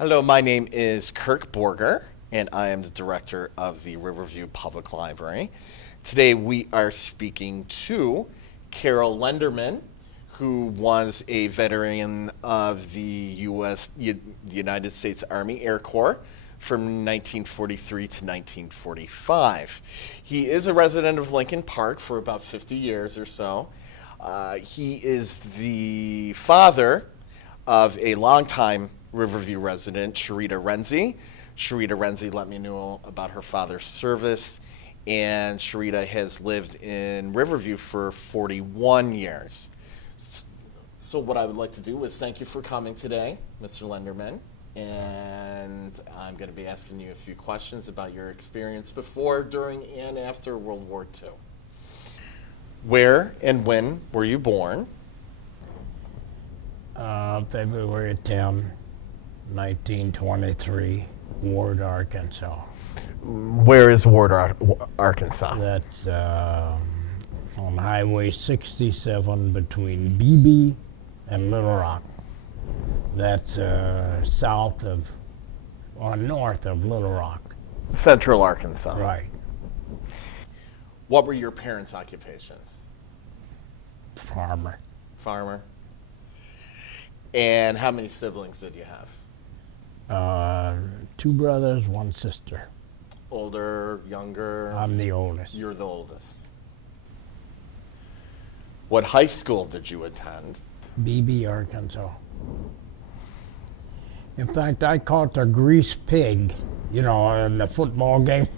Hello, my name is Kirk Borger, and I am the director of the Riverview Public Library. Today we are speaking to CarrolLenderman, who was a veteran of the United States Army Air Corps from 1943 to 1945. He is a resident of Lincoln Park for about 50 years or so. He is the father of a longtime Riverview resident, Sharita Renzi. Sharita Renzi let me know about her father's service, and Sharita has lived in Riverview for 41 years. So what I would like to do is thank you for coming today, Mr. Lenderman, and I'm going to be asking you a few questions about your experience before, during, and after World War II. Where and when were you born? February 10, 1923, Ward, Arkansas. Where is Ward, Arkansas? That's on Highway 67 between Beebe and Little Rock. That's north of Little Rock. Central Arkansas. Right. What were your parents' occupations? Farmer. Farmer. And how many siblings did you have? 2 brothers, 1 sister. Older, younger? I'm the oldest. You're the oldest. What high school did you attend? Beebe, Arkansas. In fact, I caught the grease pig, in the football game.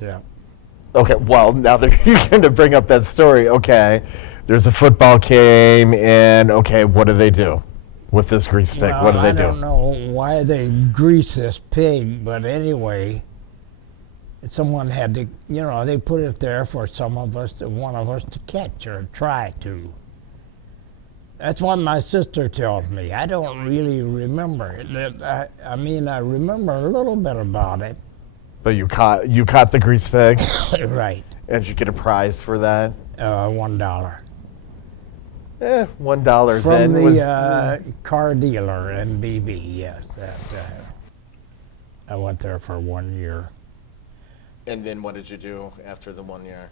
Yeah. Okay, well, now that you're going to bring up that story, okay, there's a football game, and okay, what do they do with this grease pig? Well, what do they do? I don't know why they grease this pig, but anyway, someone had to, they put it there for one of us to catch or try to. That's what my sister tells me. I don't really remember it. I remember a little bit about it. But you caught the grease pig? Right. And did you get a prize for that? $1. $1 From then the car dealer in BB, yes. I went there for 1 year. And then what did you do after the 1 year?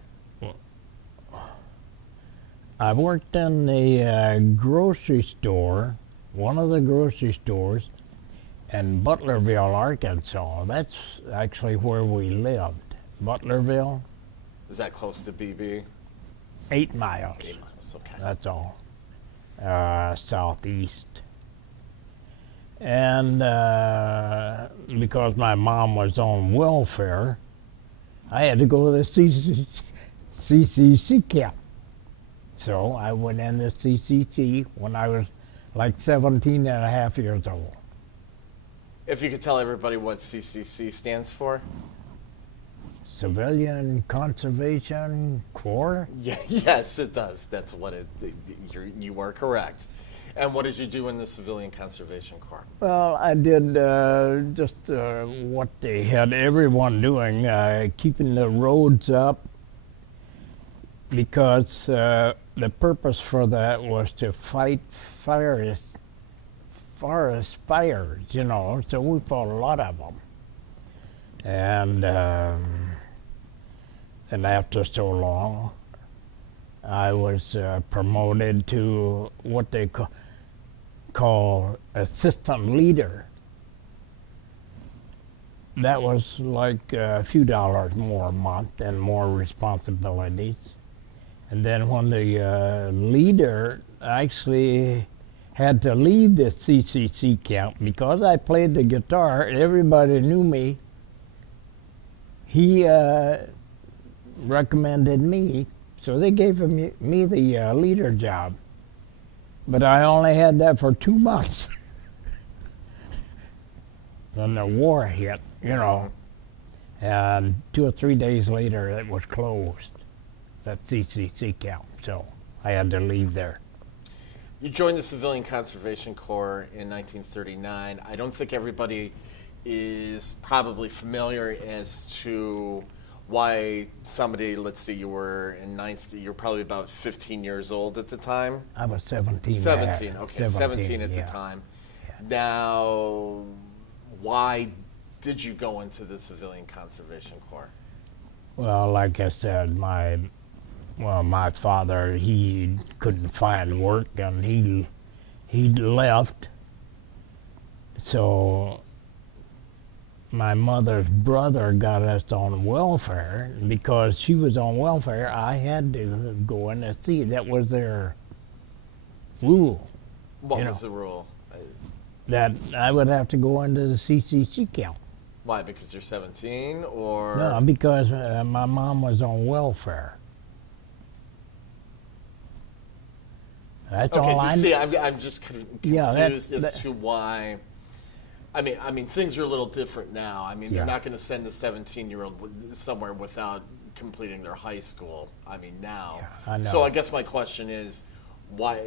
I worked in the grocery store, one of the grocery stores, in Butlerville, Arkansas. That's actually where we lived. Butlerville. Is that close to BB? 8 miles. 8 miles, okay. That's all. Southeast. And because my mom was on welfare, I had to go to the CCC camp. So I went in the CCC when I was like 17 and a half years old. If you could tell everybody what CCC stands for? Civilian Conservation Corps? Yeah, yes, it does. That's what you are correct. And what did you do in the Civilian Conservation Corps? Well, I did just what they had everyone doing, keeping the roads up, because the purpose for that was to fight forest fires, so we fought a lot of them. And after so long, I was promoted to what they call assistant leader. That was like a few dollars more a month and more responsibilities. And then when the leader actually had to leave the CCC camp because I played the guitar, everybody knew me. He recommended me, so they gave me the leader job. But I only had that for 2 months. Then the war hit, and 2 or 3 days later it was closed, that CCC camp, so I had to leave there. You joined the Civilian Conservation Corps in 1939. I don't think everybody is probably familiar as to why somebody, let's see, you were in ninth, you're probably about 15 years old at the time. I was 17. 17, okay, 17 at the yeah. time. Now, why did you go into the Civilian Conservation Corps? Well, like I said, my father, he couldn't find work and he left. So my mother's brother got us on welfare. Because she was on welfare, I had to go in and see. That was their rule. What was the rule? That I would have to go into the CCC count. Why? Because you're 17, or? No, because my mom was on welfare. That's all I see, I'm just confused Yeah, as to why. I mean, things are a little different now. I mean, they're Yeah. not going to send the 17-year-old somewhere without completing their high school. I mean, now. Yeah, I know. So I guess my question is, why,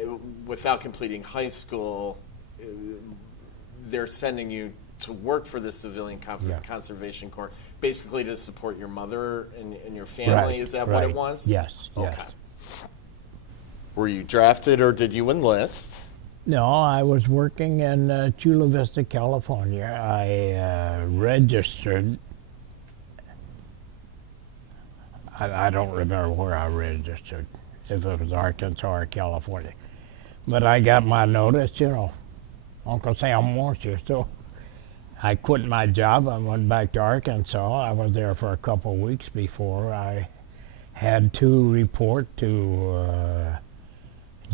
without completing high school, they're sending you to work for the Civilian Yeah. Conservation Corps, basically to support your mother and your family? Right, Is that what it right. was? Yes, Okay. yes. Were you drafted or did you enlist? No, I was working in Chula Vista, California. I registered. I don't remember where I registered, if it was Arkansas or California. But I got my notice, Uncle Sam wants you. So I quit my job. I went back to Arkansas. I was there for a couple of weeks before I had to report to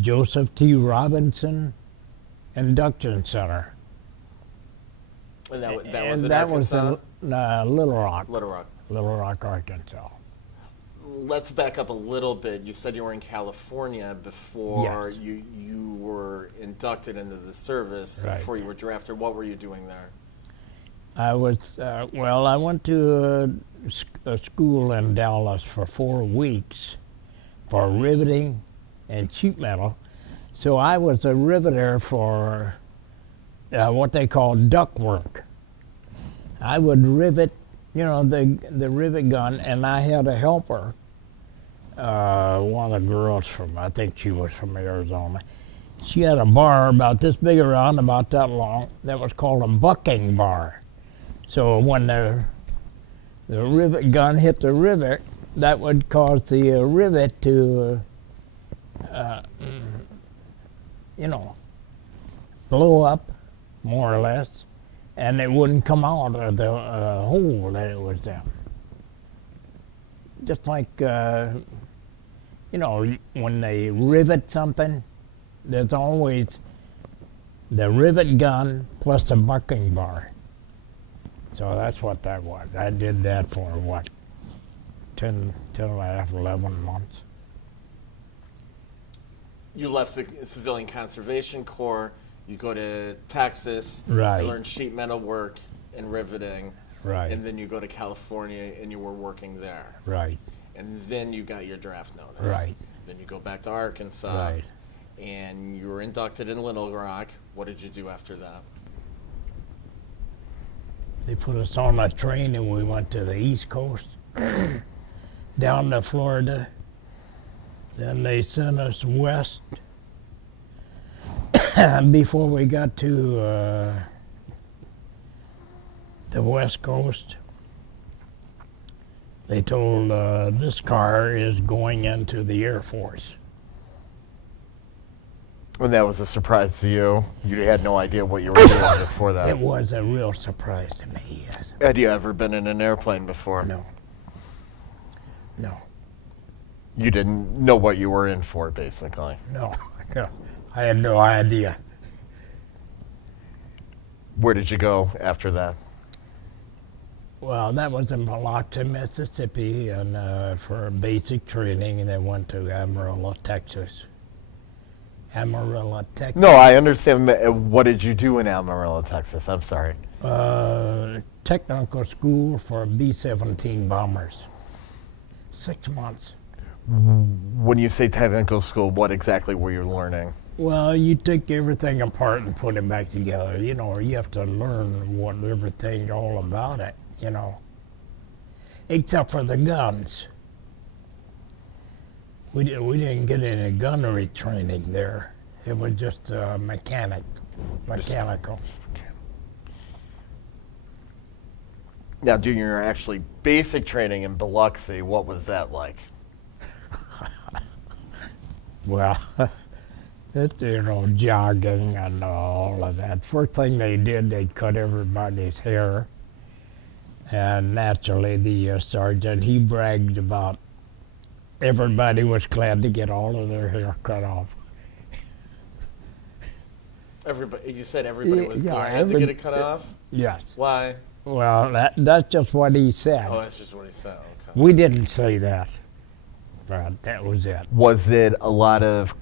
Joseph T. Robinson Induction Center. And that was in that Arkansas? was in Little Rock. Little Rock. Little Rock, Arkansas. Let's back up a little bit. You said you were in California before Yes. you were inducted into the service, Right. before you were drafted. What were you doing there? I was, I went to a school in Dallas for 4 weeks for riveting and sheet metal. So I was a riveter for what they call duct work. I would rivet, the rivet gun, and I had a helper, one of the girls I think she was from Arizona. She had a bar about this big around, about that long, that was called a bucking bar. So when the rivet gun hit the rivet, that would cause the rivet to, blow up, more or less, and it wouldn't come out of the hole that it was in. Just like, when they rivet something, there's always the rivet gun plus the bucking bar. So that's what that was. I did that for, 10 and a half, 11 months. You left the Civilian Conservation Corps. You go to Texas. Right. You learn sheet metal work and riveting. Right. And then you go to California and you were working there. Right. And then you got your draft notice. Right. Then you go back to Arkansas. Right. And you were inducted in Little Rock. What did you do after that? They put us on a train and we went to the East Coast, down to Florida. Then they sent us west. Before we got to the West Coast, they told this car is going into the Air Force. And that was a surprise to you. You had no idea what you were doing before that. It was a real surprise to me, yes. Had you ever been in an airplane before? No. No. You didn't know what you were in for, basically. No. I had no idea. Where did you go after that? Well, that was in Biloxi, Mississippi, and for basic training, and then went to Amarillo, Texas. Amarillo, Texas. No, I understand. What did you do in Amarillo, Texas? I'm sorry. Technical school for B-17 bombers. 6 months. When you say technical school, what exactly were you learning? Well, you take everything apart and put it back together. You have to learn what everything all about it. except for the guns. We didn't get any gunnery training there. It was just mechanical. Now, doing your actually basic training in Biloxi, what was that like? Well, it's, jogging and all of that. First thing they did, they cut everybody's hair. And naturally, the sergeant, he bragged about everybody was glad to get all of their hair cut off. Everybody, you said everybody was Yeah, glad to get it cut off? Yes. Why? Well, that's just what he said. Oh, that's just what he said. Okay. We didn't say that, but that was it. Was it a lot of,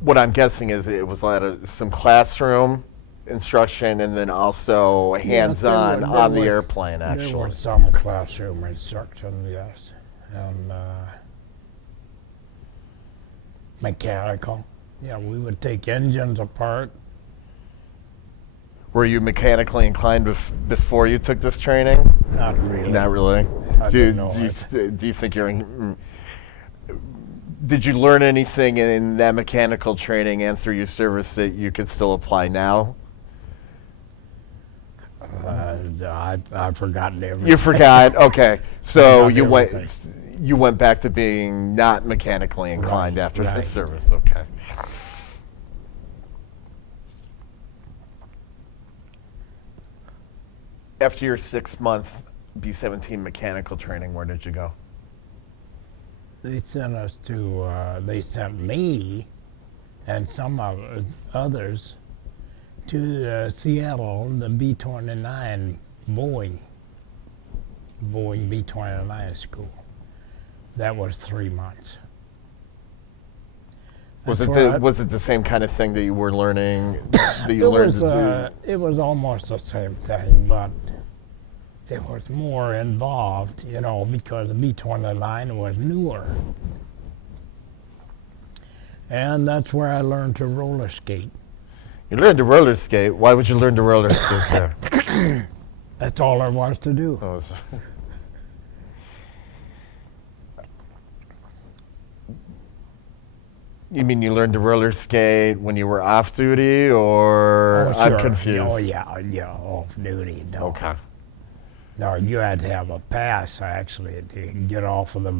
what I'm guessing is it was a lot of some classroom instruction and then also hands-on there on the was- airplane, There actually? was some classroom instruction, yes, and mechanical. Yeah, we would take engines apart. Were you mechanically inclined before you took this training? Not really. Not really. I didn't know it. Do you think did you learn anything in that mechanical training and through your service that you could still apply now? I've forgotten everything. You forgot. Okay, so Forgot you went back to being not mechanically inclined Right, after the right. service. Okay. After your 6-month B-17 mechanical training, where did you go? They sent us to. They sent me, and some of us, others, to Seattle, the B-29 Boeing B-29 school. That was 3 months. Was That's it where was it the same kind of thing that you were learning that you It learned was, to it was almost the same thing, but it was more involved, because the B-29 was newer. And that's where I learned to roller skate. do? You learned to roller skate. Why would you learn to roller skate there? That's all there was to do. Oh, so- You mean you learned to roller skate when you were off duty, or Oh, I'm sure. confused? Oh, yeah, off duty. No. Okay. No, you had to have a pass, actually, to get off of the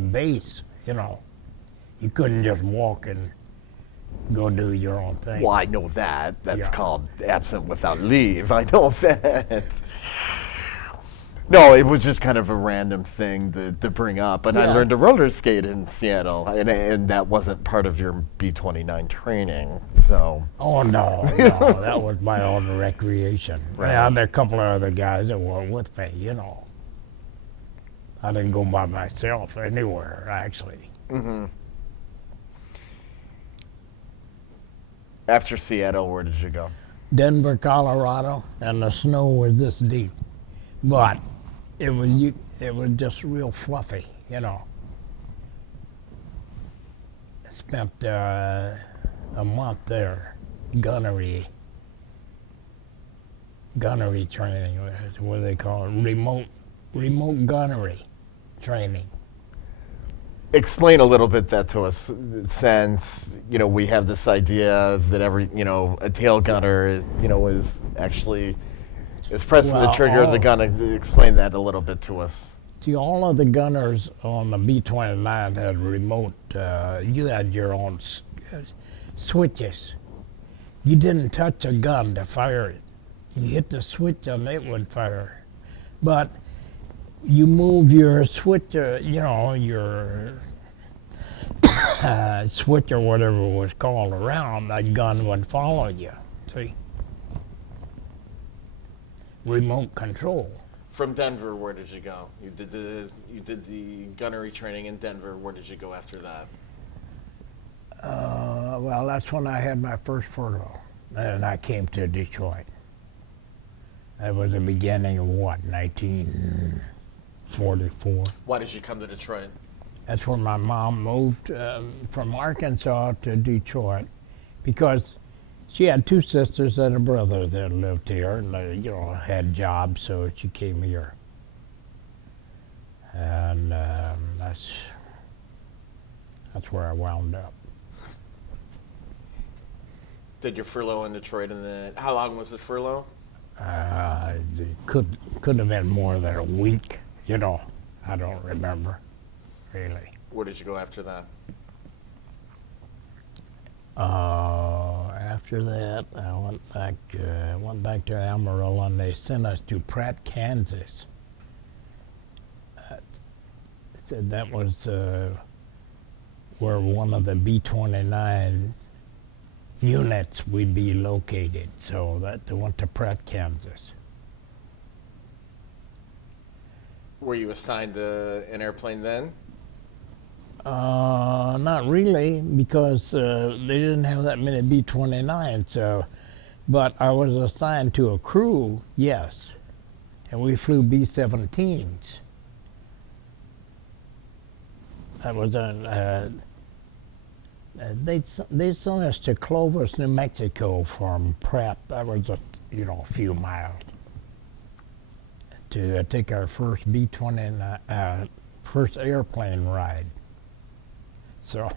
base, You couldn't just walk and go do your own thing. Well, I know that. That's Yeah. called absent without leave. I know that. No, it was just kind of a random thing to bring up. But I Yeah. learned to roller skate in Seattle, and that wasn't part of your B-29 training. So, Oh, no, that was my own recreation. Right. Yeah, and there were a couple of other guys that were with me, I didn't go by myself anywhere, actually. after Seattle, where did you go? Denver, Colorado, and the snow was this deep. But it was just real fluffy, I spent a month there, gunnery training, what do they call it, remote gunnery training. Explain a little bit that to us, since we have this idea that every a tail gunner is actually pressing the Well, trigger of the gun. Explain that a little bit to us. See, all of the gunners on the B-29 had remote, you had your own switches. You didn't touch a gun to fire it. You hit the switch and it would fire. But you move your switch, your switch or whatever it was called around, that gun would follow you, see? Remote control. From Denver, where did you go? You did the gunnery training in Denver. Where did you go after that? Well, that's when I had my first furlough, and I came to Detroit. That was the beginning of 1944. Why did you come to Detroit? That's when my mom moved from Arkansas to Detroit, because she had two sisters and a brother that lived here, and had jobs, so she came here. and that's where I wound up. Did your furlough in Detroit, and then how long was the furlough? It couldn't have been more than a week. You know, I don't remember really. Where did you go after that? After that, I went back to Amarillo, and they sent us to Pratt, Kansas. Said that was where one of the B-29 units would be located. So that they went to Pratt, Kansas. Were you assigned an airplane then? Not really, because they didn't have that many B-29s. So, but I was assigned to a crew, yes, and we flew B-17s. That was they sent us to Clovis, New Mexico from Pratt. That was a few miles to take our first B-29 first airplane ride. So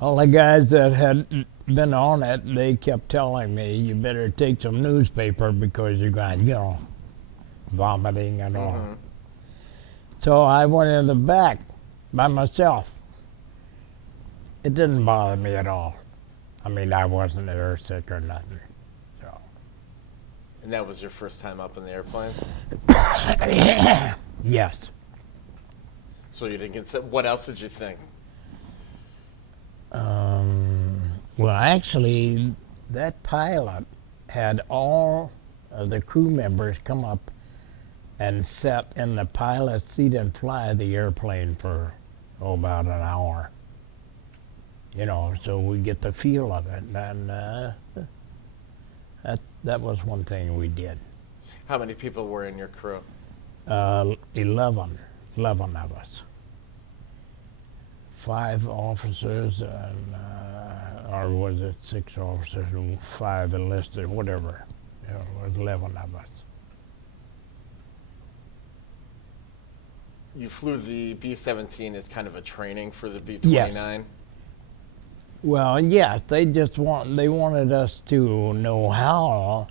all the guys that had been on it, they kept telling me, "You better take some newspaper because you're going, vomiting and all." Mm-hmm. So I went in the back by myself. It didn't bother me at all. I mean, I wasn't airsick or nothing. So. And that was your first time up in the airplane? Yes. So you didn't get sick. What else did you think? Well, actually, that pilot had all of the crew members come up and sit in the pilot's seat and fly the airplane for about an hour. So we get the feel of it, and that was one thing we did. How many people were in your crew? 11 of us. 5 officers, and or was it 6 officers and 5 enlisted, whatever. It was 11 of us. You flew the B-17 as kind of a training for the B-29? Yes. Well, yes, they wanted us to know how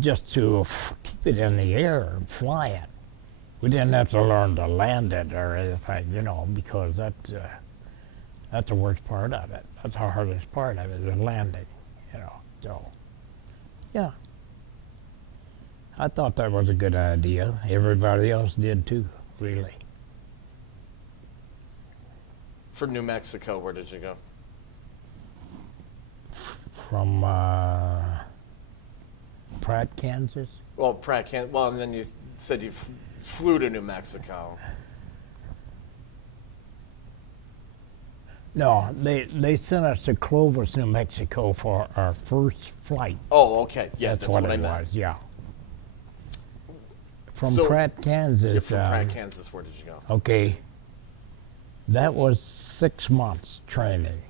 just to keep it in the air and fly it. We didn't have to learn to land it or anything, because that's the worst part of it. That's the hardest part of it, is landing, So, yeah. I thought that was a good idea. Everybody else did too, really. For New Mexico, where did you go? From Pratt, Kansas. Well, and then you said you flew to New Mexico. No, they sent us to Clovis, New Mexico for our first flight. Oh, okay. Yeah, that's what I it meant. was, yeah. From So- Pratt, Kansas. Yeah, from Pratt, Kansas, where did you go? Okay. That was 6 months training.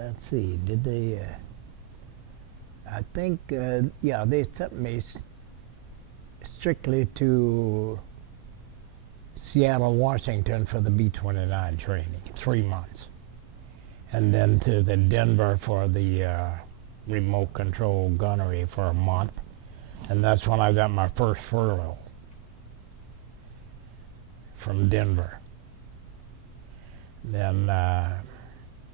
Let's see, did they, I think, they sent me strictly to Seattle, Washington for the B-29 training, 3 months. And then to the Denver for the remote control gunnery for a month. And that's when I got my first furlough from Denver. Then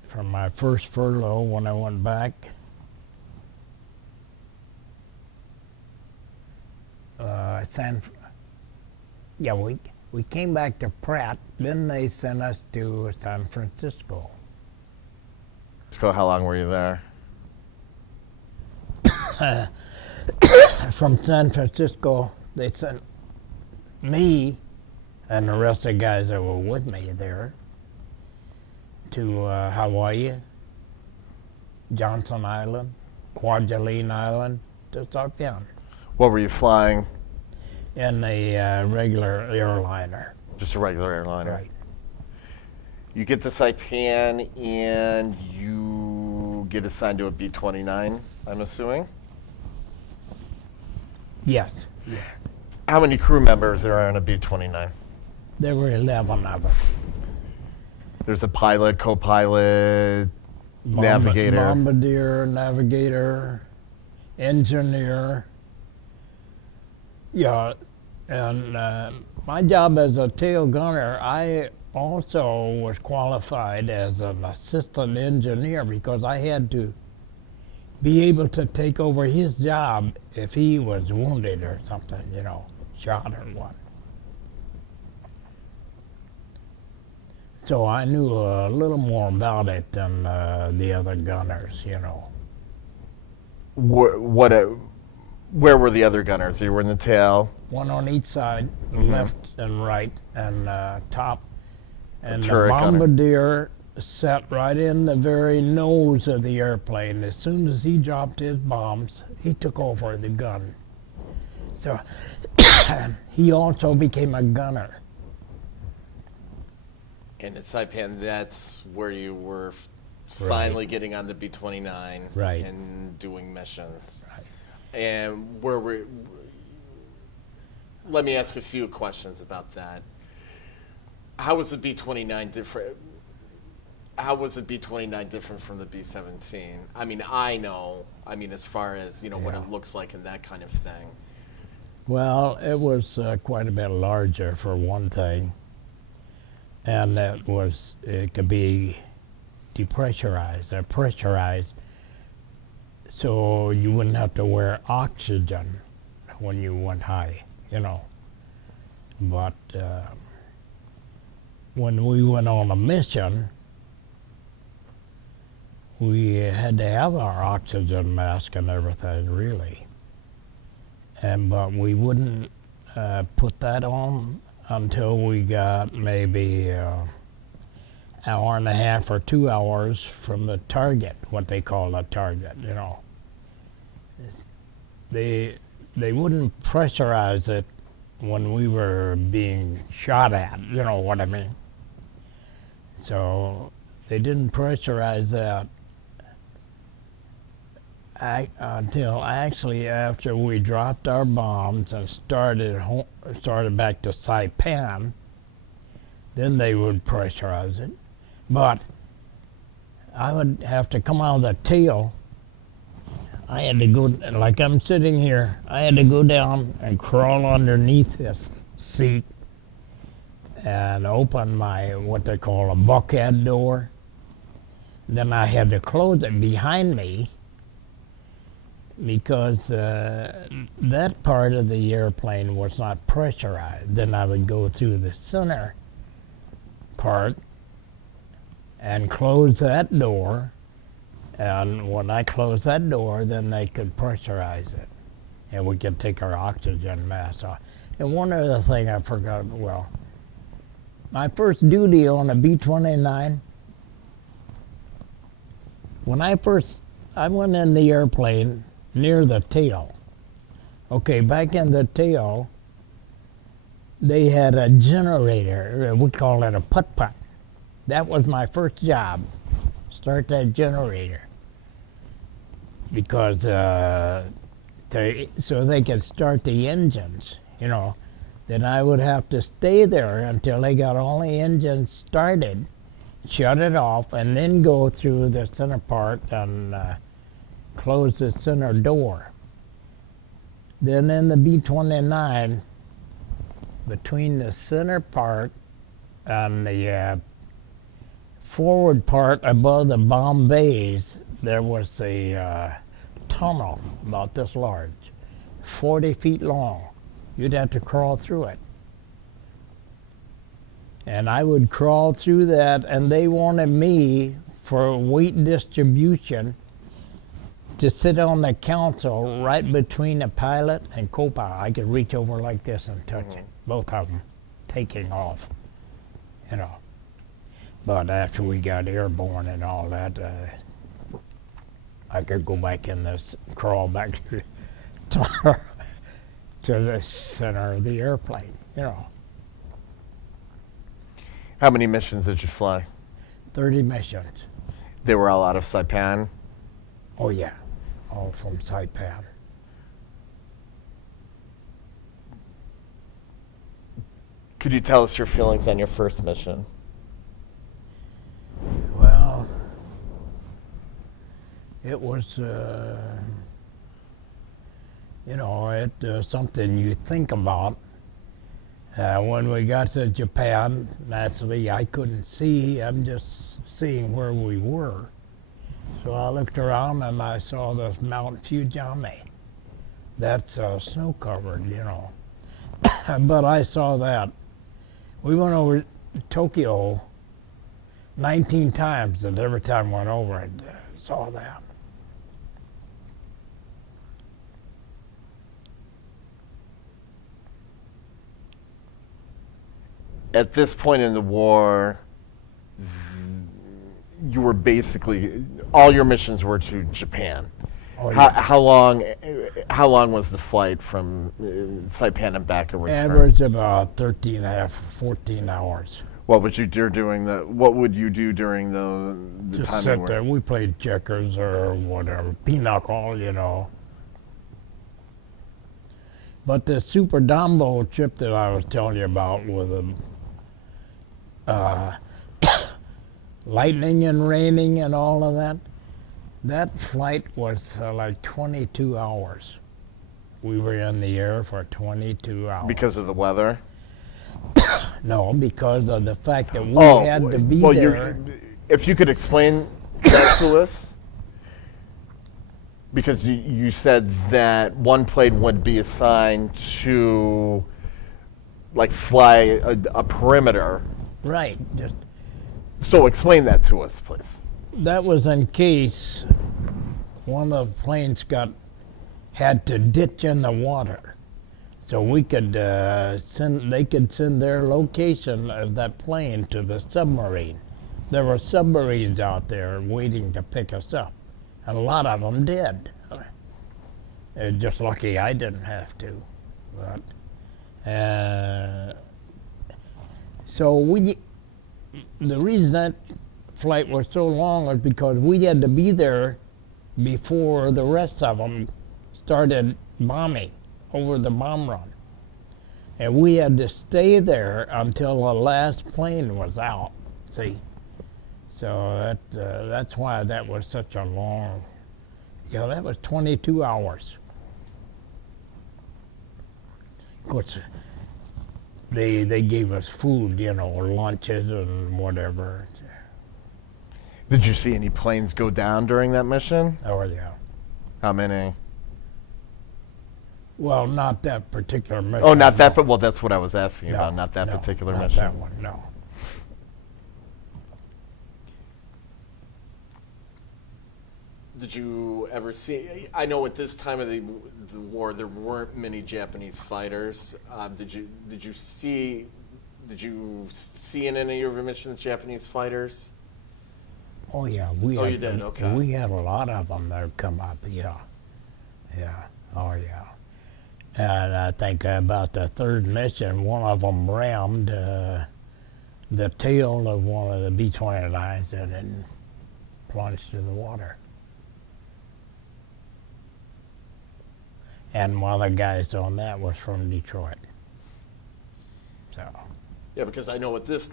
from my first furlough, when I went back, we came back to Pratt. Then they sent us to San Francisco. So how long were you there? From San Francisco, they sent me and the rest of the guys that were with me there to Hawaii, Johnson Island, Kwajalein Island, to Saipan, What were you flying? in the regular airliner. Just a regular airliner. Right. You get to Saipan and you get assigned to a B-29, I'm assuming? Yes, yes. How many crew members are on a B-29? There were 11 of us. There's a pilot, co-pilot, navigator. Bombardier, navigator, engineer. Yeah, and my job as a tail gunner, I also was qualified as an assistant engineer because I had to be able to take over his job if he was wounded or something, you know, shot or what. So I knew a little more about it than the other gunners, you know. Where were the other gunners? You were in the tail. One on each side, left and right, and top. And the turret gunner. bombardier sat right in the very nose of the airplane. As soon as he dropped his bombs, he took over the gun. So he also became a gunner. And at Saipan, that's where you were finally getting on the B-29 Right. and doing missions. Right. And let me ask a few questions about that. How was the B-29 different? How was the B-29 different from the B-17? I mean, as far as, you know, what it looks like and that kind of thing. Well, it was quite a bit larger for one thing. And it could be depressurized or pressurized, so you wouldn't have to wear oxygen when you went high, you know. But when we went on a mission, we had to have our oxygen mask and everything, really. But we wouldn't put that on until we got maybe an hour and a half or 2 hours from the target, what they call a target, you know. They wouldn't pressurize it when we were being shot at, you know what I mean. So they didn't pressurize that until actually after we dropped our bombs and started back to Saipan. Then they would pressurize it. But I would have to come out of the tail. I had to go, like I'm sitting here, I had to go down and crawl underneath this seat and open my, what they call a bulkhead door. Then I had to close it behind me because that part of the airplane was not pressurized. Then I would go through the center part and close that door, and when I closed that door, then they could pressurize it, and we could take our oxygen mask off. And one other thing I forgot, well, my first duty on a B-29, when I went in the airplane near the tail. Okay, back in the tail, they had a generator. We call it a putt-putt. That was my first job, start that generator. Because so they could start the engines, you know. Then I would have to stay there until they got all the engines started, shut it off, and then go through the center part and close the center door. Then in the B-29, between the center part and the forward part above the bomb bays, there was a tunnel about this large, 40 feet long. You'd have to crawl through it. And I would crawl through that, and they wanted me, for weight distribution, to sit on the console right between the pilot and co-pilot. I could reach over like this and touch it, both of them taking off, you know. But after we got airborne and all that, I could go back in this, crawl back to the center of the airplane, you know. How many missions did you fly? 30 missions. They were all out of Saipan? Oh yeah, all from Saipan. Could you tell us your feelings on your first mission? Well, it was, something you think about. When we got to Japan, naturally I couldn't see. I'm just seeing where we were. So I looked around and I saw this Mount Fujiyama. That's snow covered, But I saw that. We went over Tokyo 19 times, and every time I went over it, saw that. At this point in the war, you were basically, all your missions were to Japan. Oh, yeah. How long was the flight from Saipan and back and return? Average about 13 and a half, 14 hours. What would you do during the Just time you sit were? there. We played checkers or whatever, pinochle, But the Super Dombo trip that I was telling you about with lightning and raining and all of that flight was like 22 hours. We were in the air for 22 hours. Because of the weather? No, because of the fact that we had to be there. If you could explain that to us, because you said that one plane would be assigned to, like, fly a perimeter. Right. Just So explain that to us, please. that was in case one of the planes had to ditch in the water, so we could they could send their location of that plane to the submarine. There were submarines out there waiting to pick us up, and a lot of them did. Just lucky I didn't have to. But, so the reason that flight was so long was because we had to be there before the rest of them started bombing over the bomb run. And we had to stay there until the last plane was out, see? So that's why that was such a long, that was 22 hours. Of course, they gave us food, lunches and whatever. Did you see any planes go down during that mission? Oh, yeah. How many? Well, not that particular mission. Oh, not that, no. but well, that's what I was asking No, about. Not that no, particular not mission. that one, no. Did you ever see? I know at this time of the war there weren't many Japanese fighters. Did you see in any of your missions Japanese fighters? Oh, yeah. You did? Okay. We had a lot of them that would come up, yeah. Yeah, oh, yeah. And I think about the third mission, one of them rammed the tail of one of the B-29s and then plunged to the water. And one of the guys on that was from Detroit. So. Yeah, because I know with this,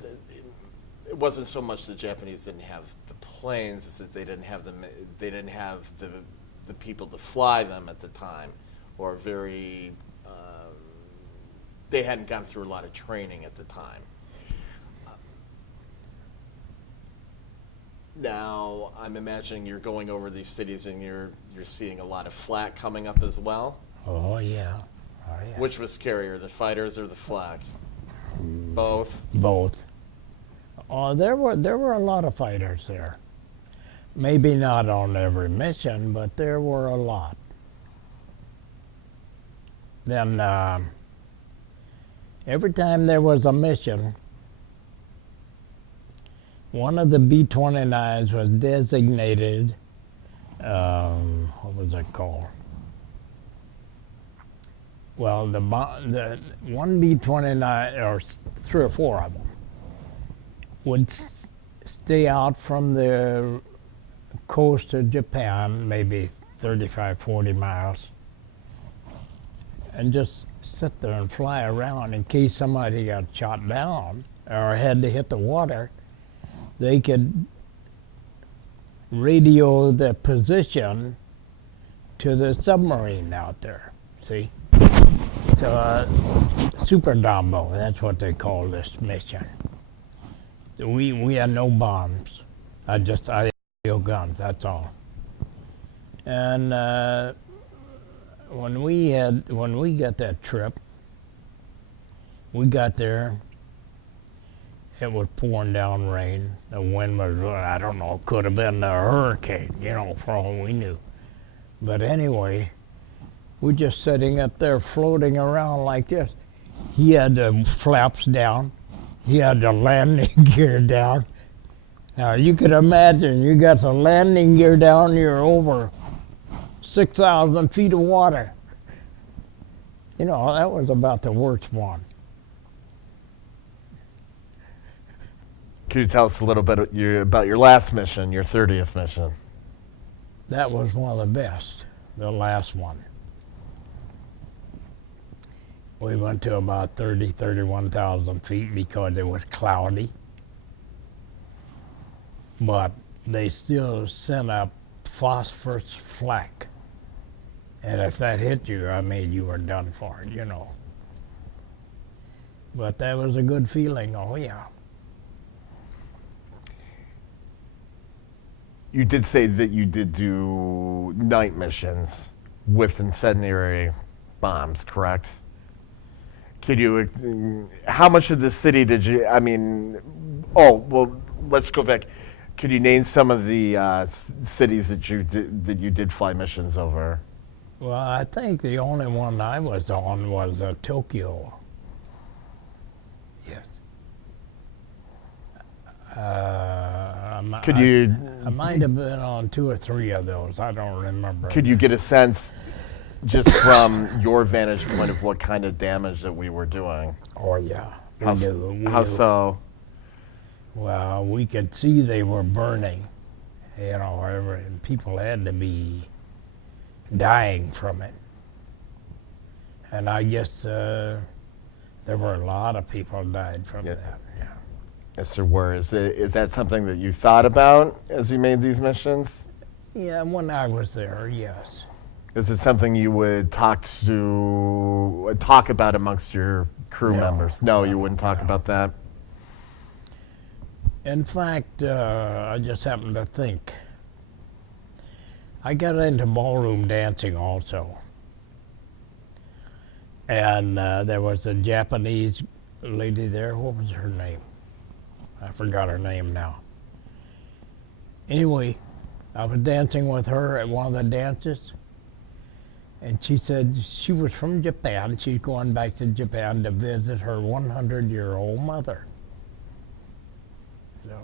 it wasn't so much the Japanese didn't have the planes; it's that they didn't have the people to fly them at the time, or they hadn't gone through a lot of training at the time. Now I'm imagining you're going over these cities and you're seeing a lot of flak coming up as well. Oh, yeah. Oh, yeah. Which was scarier, the fighters or the flak? Both. Both. Oh, there were a lot of fighters there. Maybe not on every mission, but there were a lot. Then every time there was a mission, one of the B-29s was designated, what was it called? Well, the one B-29, or three or four of them, would stay out from the coast of Japan, maybe 35, 40 miles, and just sit there and fly around in case somebody got shot down or had to hit the water. They could radio the position to the submarine out there. See? So, Super Dombo, that's what they call this mission. So we had no bombs. I had guns, that's all. And when we got that trip, we got there. It was pouring down rain. The wind was, I don't know, could have been a hurricane, for all we knew. But anyway, we're just sitting up there floating around like this. He had the flaps down. He had the landing gear down. Now you could imagine, you got the landing gear down, you're over 6,000 feet of water. That was about the worst one. Can you tell us a little bit about your last mission, your 30th mission? That was one of the best, the last one. We went to about 31,000 feet because it was cloudy. But they still sent up phosphorus flak. And if that hit you, you were done for, But that was a good feeling, oh yeah. You did say that you did do night missions with incendiary bombs, correct? Could you, how much of the city did you, let's go back. Could you name some of the cities that you did fly missions over? Well, I think the only one I was on was Tokyo. Yes. I might have been on 2 or 3 of those. I don't remember. Could you get a sense, just from your vantage point, of what kind of damage that we were doing? Oh yeah. How so? Well, we could see they were burning. And people had to be dying from it. And I guess there were a lot of people died from that. Yeah. Yes, there were. Is that something that you thought about as you made these missions? Yeah, when I was there, yes. Is it something you would talk about amongst your crew members? No, you wouldn't talk about that? In fact, I just happened to think. I got into ballroom dancing also. And there was a Japanese lady there. What was her name? I forgot her name now. Anyway, I was dancing with her at one of the dances. And she said she was from Japan. She's going back to Japan to visit her 100-year-old mother. So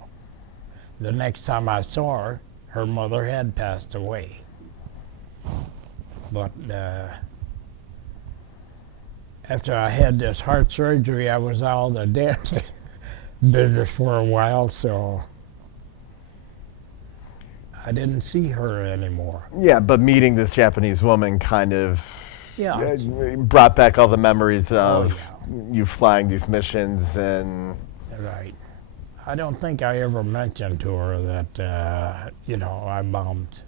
the next time I saw her, her mother had passed away. But after I had this heart surgery, I was out of the dancing business for a while, so I didn't see her anymore. Yeah, but meeting this Japanese woman kind of brought back all the memories of you flying these missions and... Right. I don't think I ever mentioned to her that, I bombed.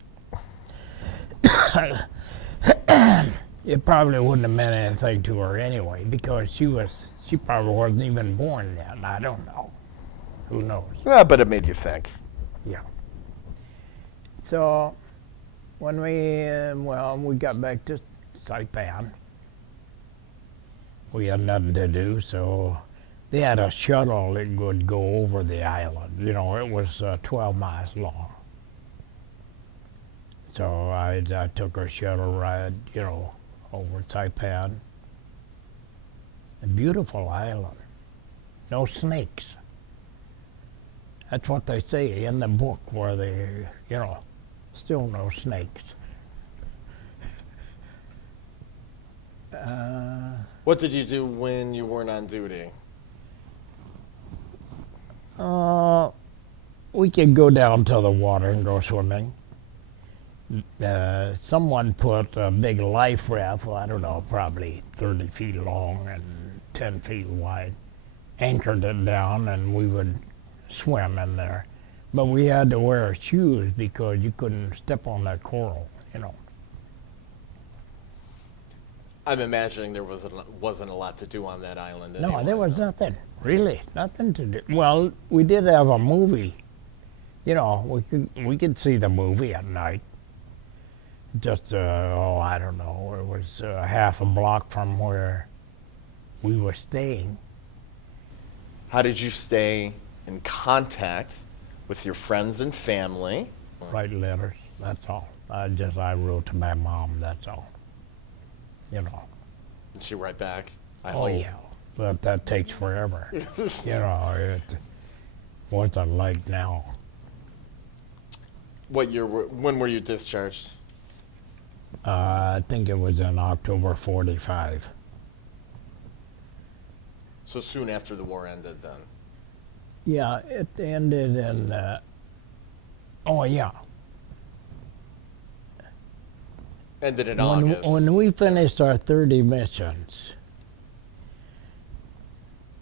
It probably wouldn't have meant anything to her anyway, because she probably wasn't even born yet. I don't know. Who knows? Yeah, but it made you think. Yeah. So when we got back to Saipan, we had nothing to do, so they had a shuttle that would go over the island. It was 12 miles long. So I took a shuttle ride, over Saipan. A beautiful island. No snakes. That's what they say in the book where they, still no snakes. What did you do when you weren't on duty? We could go down to the water and go swimming. someone put a big life raft, I don't know, probably 30 feet long and 10 feet wide, anchored it down, and we would swim in there. But we had to wear shoes because you couldn't step on that coral, you know. I'm imagining there wasn't a lot to do on that island. No, anyway, there was though. nothing, really, nothing to do. Well, we did have a movie. You know, we could see the movie at night. Just, I don't know, it was half a block from where we were staying. How did you stay in contact with your friends and family? Write letters, that's all. I wrote to my mom, that's all. You know. Did she write back? I Oh, hope. yeah, but that takes forever. You know, what's it like now? When were you discharged? I think it was in October 45. So soon after the war ended, then. Yeah, it ended in, oh yeah. Ended in August. When we finished our 30 missions,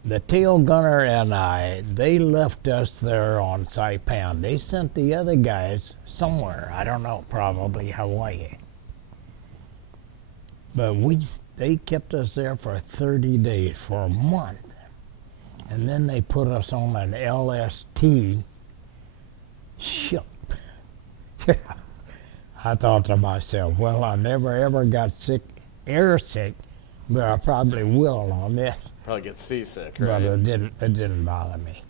the tail gunner and I, they left us there on Saipan. They sent the other guys somewhere, I don't know, probably Hawaii. But they kept us there for 30 days, for a month. And then they put us on an LST ship. I thought to myself, well, I never ever got airsick, but I probably will on this. Probably get seasick, But right? it didn't bother me.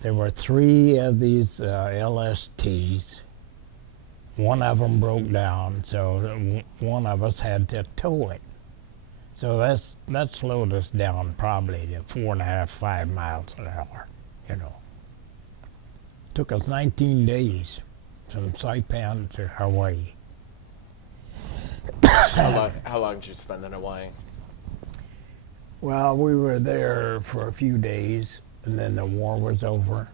There were 3 of these LSTs. One of them broke down, so one of us had to tow it. So that slowed us down probably to 4.5, 5 miles an hour, you know. Took us 19 days from Saipan to Hawaii. How long did you spend in Hawaii? Well, we were there for a few days, and then the war was over.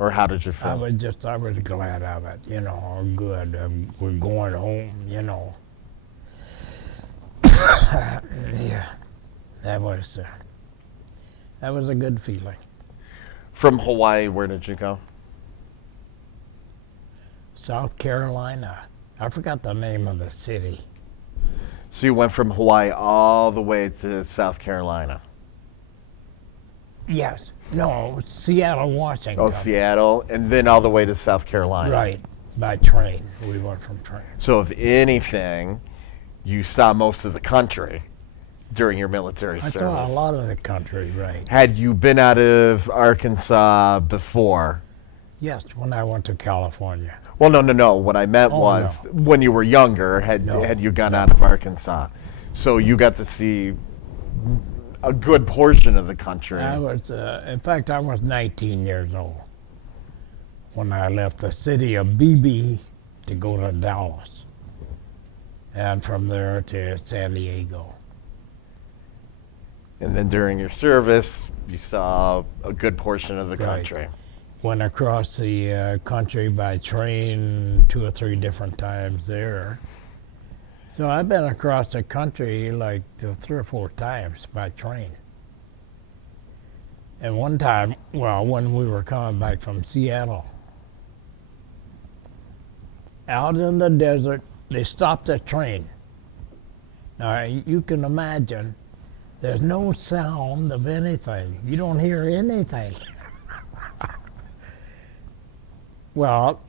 Or how did you feel? I was glad of it, you know, good. We're going home, you know. Yeah, that was a good feeling. From Hawaii, where did you go? South Carolina. I forgot the name of the city. So you went from Hawaii all the way to South Carolina. Yes. No, Seattle, Washington. Oh, Seattle, and then all the way to South Carolina. Right, by train. We went from train. So if anything, you saw most of the country during your military I service. saw a lot of the country, right. Had you been out of Arkansas before? Yes, when I went to California. Well, no. What I meant Oh, was when you were younger, had you gone out of Arkansas? So you got to see a good portion of the country. I was, in fact, I was 19 years old when I left the city of BB to go to Dallas, and from there to San Diego. And then during your service, you saw a good portion of the Right. country. Went across the country by train 2 or 3 different times there. So I've been across the country like 3 or 4 times by train. And one time, well, when we were coming back from Seattle, out in the desert, they stopped the train. Now, you can imagine, there's no sound of anything. You don't hear anything. Well,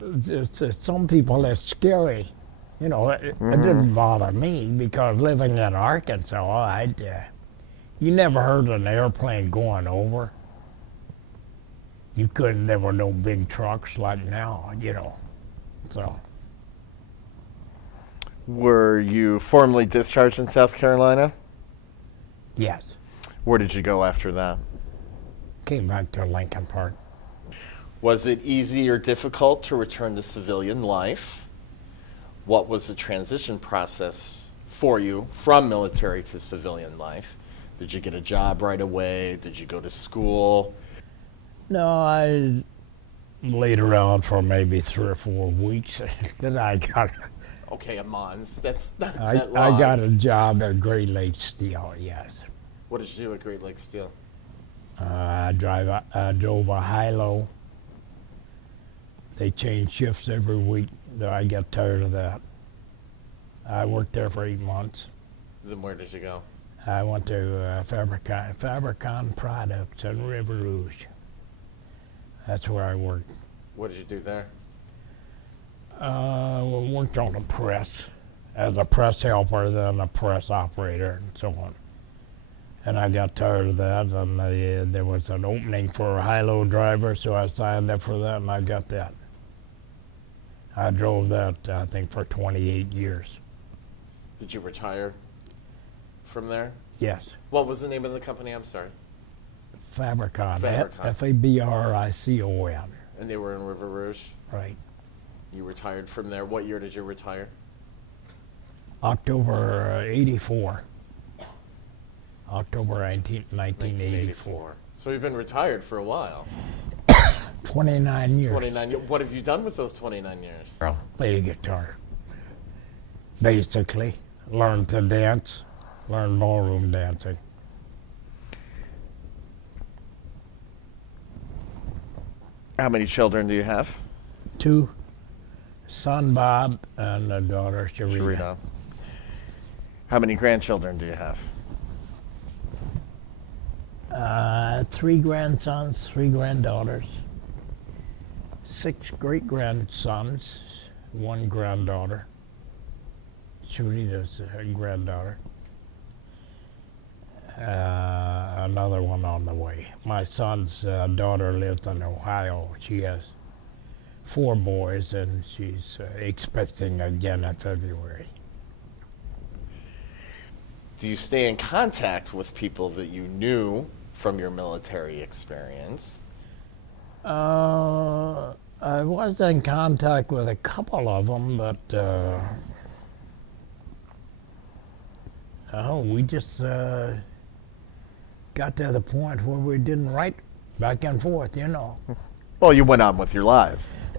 some people, it's scary. You know, it didn't bother me because living in Arkansas, you never heard an airplane going over. You couldn't, there were no big trucks like now, you know, so. Were you formally discharged in South Carolina? Yes, Where did you go after that? came back to Lincoln Park. Was it easy or difficult to return to civilian life? What was the transition process for you from military to civilian life? Did you get a job right away? Did you go to school? No, laid around for maybe 3 or 4 weeks. Then Okay, a month. That's not I that long. I got a job at Great Lakes Steel. Yes, What did you do at Great Lakes Steel? I drove a high-low. They change shifts every week. I got tired of that. I worked there for 8 months. Then where did you go? I went to Fabricon Products in River Rouge. That's where I worked. What did you do there? Worked on a press as a press helper, then a press operator, and so on. And I got tired of that, and there was an opening for a high-low driver, so I signed up for that, and I got that. I drove that, I think, for 28 years. Did you retire from there? Yes. What was the name of the company? I'm sorry. Fabricon. Fabricon. Fabricon. And they were in River Rouge? Right. You retired from there. What year did you retire? October 84. October 1984. So you've been retired for a while. 29 years. 29 years. What have you done with those 29 years? Played a guitar. Basically. Learned to dance. Learned ballroom dancing. How many children do you have? 2, son Bob and a daughter Sharita. How many grandchildren do you have? 3 grandsons, 3 granddaughters, 6 great-grandsons, 1 granddaughter. Sharita's a granddaughter. Another one on the way. My son's daughter lives in Ohio. She has 4 boys, and she's expecting again in February. Do you stay in contact with people that you knew from your military experience? I was in contact with a couple of them, but we just got to the point where we didn't write back and forth, you know. Well, you went on with your lives.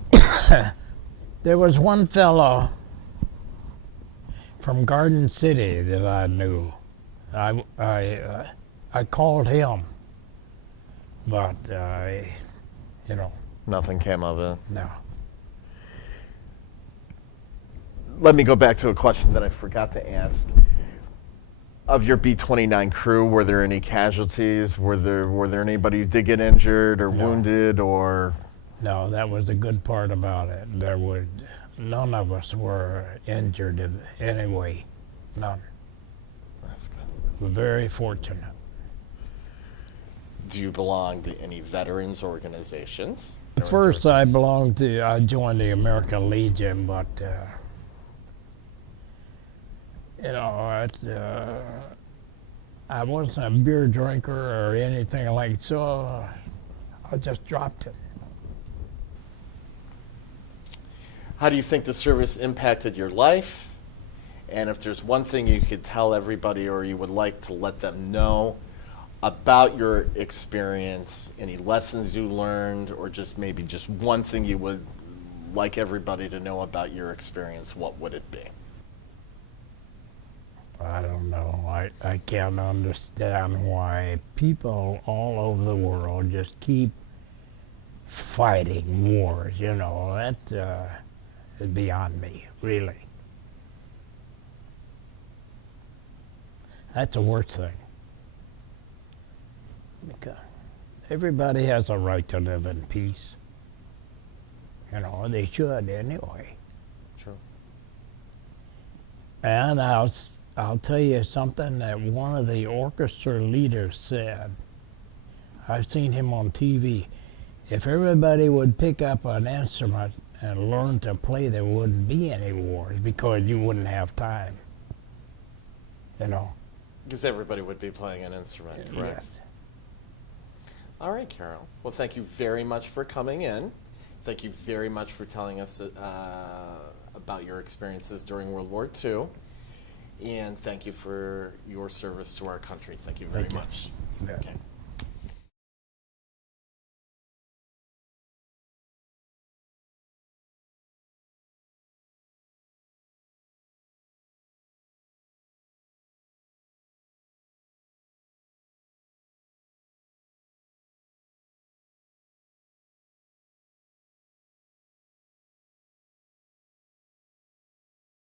There was one fellow from Garden City that I knew. I called him, but you know. Nothing came of it. No. Let me go back to a question that I forgot to ask. Of your B-29 crew, were there any casualties? Were there anybody who did get injured or wounded or? No, that was a good part about it. None of us were injured in any way. None. That's good. We're very fortunate. Do you belong to any veterans organizations? First, I joined the American Legion, but you know, I wasn't a beer drinker or anything like so. I just dropped it. How do you think the service impacted your life? And if there's one thing you could tell everybody or you would like to let them know about your experience, any lessons you learned, or just maybe just one thing you would like everybody to know about your experience, what would it be? I don't know. I can't understand why people all over the world just keep fighting wars, you know. That is beyond me, really. That's the worst thing. Because everybody has a right to live in peace. You know, they should anyway. True. And I'll tell you something that one of the orchestra leaders said. I've seen him on TV. If everybody would pick up an instrument and learn to play, there wouldn't be any wars because you wouldn't have time. You know? Because everybody would be playing an instrument, correct? Yes. All right, Carroll. Well, thank you very much for coming in. Thank you very much for telling us about your experiences during World War II. And thank you for your service to our country. Thank you very much. Yeah. Okay.